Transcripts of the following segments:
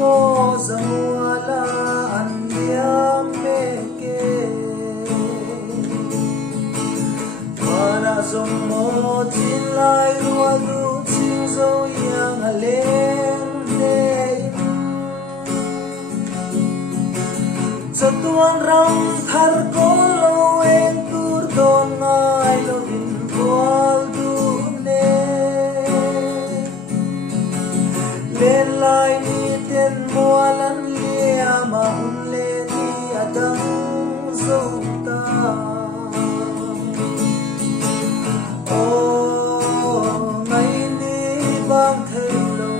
mo zawala an liam meke mana zong mo tin lai rua du ching zo yang aleng nei chatuan ram thar ko lo en tur don ngai lo vin kwal du ne len lai ni ten mualan lia ma hun le ni adang zo ta o mai ni bang thei lo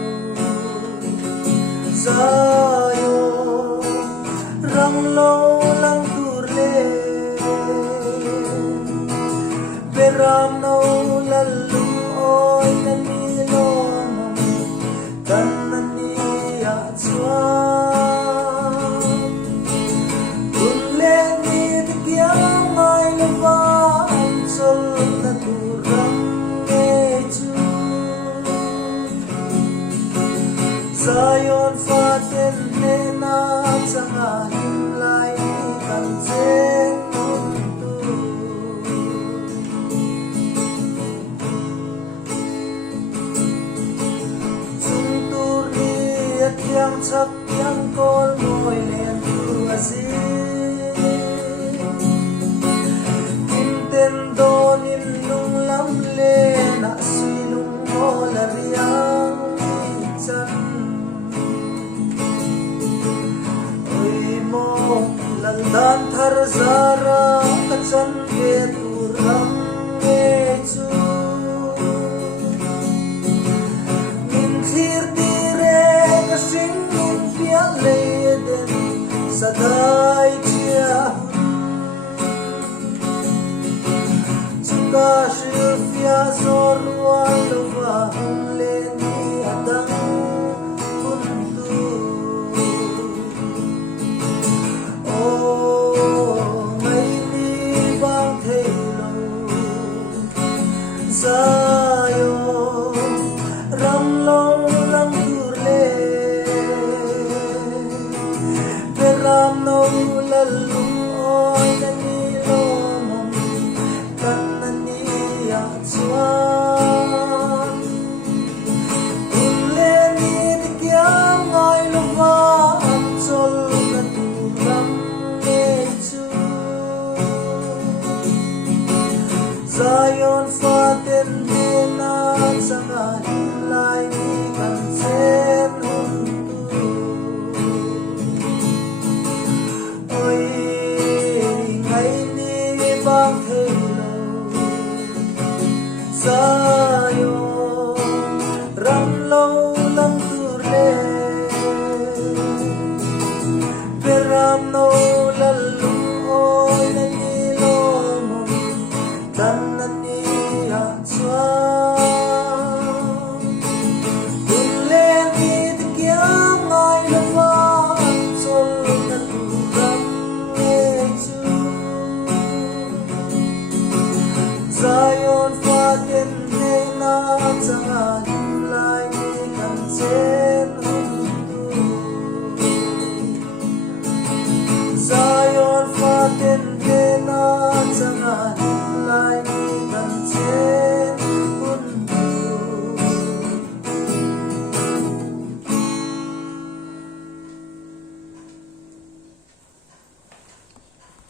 zayo rang lo lang tur le beram no lalu oi na ni lo kan na ni a chua kun le ni ti kya mai lo va an sol na tur rang e chu Zion faten ne na changa him lai kan chen tu chung tur ni atyang chak yang kol moi len tu azi kim ten don in lung lam le na silung mo la riang chan landan thar zara kachan ke turam e chu min thir dire ka sing min pia le den sadai chia chuka shifya zorwa lova le ni adang Zayo ram lo lang tur le beram no lalum oi na ni lo mom kan na ni a chuan kun le ni ti kya ngai lo va an chol na tu ram e chu Zion faten ne na changa him lai ni kan chen hun tu oi ngai ni bang thei lo Zion ram lo lang tur le beram no lalum oi na ni lo mom kan na ni a chuan kun le ni ti kya ngai lo va chol na tu ram e chu Zion faten ne na changa